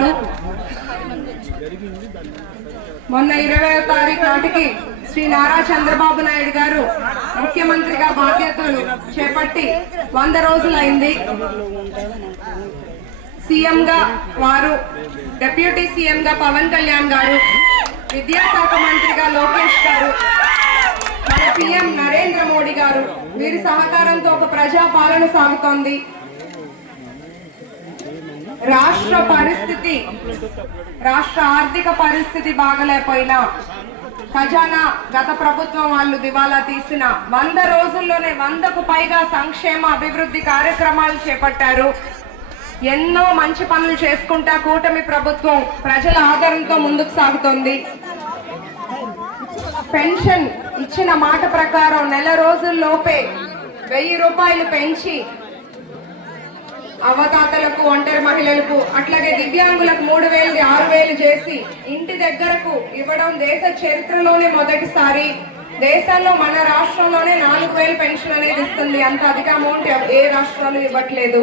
చేశాను మొన్న ఇరవై తారీఖు నాటికి శ్రీ నారా చంద్రబాబు నాయుడు గారు ముఖ్యమంత్రిగా బాధ్యతలు చేపట్టి వంద రోజులైంది. సీఎం గా వారు డెప్యూటీ సీఎం గా పవన్ కళ్యాణ్ గారు విద్యాశాఖ మంత్రిగా లోకేష్ గారు మన పీఎం నరేంద్ర మోడీ గారు వీరి సహకారంతో ఒక ప్రజా పాలన సాగుతోంది. రాష్ట్ర పరిస్థితి రాష్ట్ర ఆర్థిక పరిస్థితి బాగలేకపోయినా ఖజానా గత ప్రభుత్వం వాళ్ళు దివాలా తీసిన వంద రోజుల్లోనే వందకు పైగా సంక్షేమ అభివృద్ధి కార్యక్రమాలు చేపట్టారు. ఎన్నో మంచి పనులు చేసుకుంటా కూటమి ప్రభుత్వం ప్రజల ఆదరణతో ముందుకు సాగుతోంది. పెన్షన్ ఇచ్చిన మాట ప్రకారం నెల రోజుల్లోపే వెయ్యి రూపాయలు పెంచి అవతాతలకు ఒంటరి మహిళలకు అట్లాగే దివ్యాంగులకు మూడు వేలు ఆరు వేలు చేసి ఇంటి దగ్గరకు ఇవ్వడం దేశ చరిత్రలోనే మొదటిసారి. దేశంలో మన రాష్ట్రంలోనే నాలుగు వేలు పెన్షన్ అనేది ఇస్తుంది. అంత అధిక అమౌంట్ ఏ రాష్ట్రాలు ఇవ్వట్లేదు.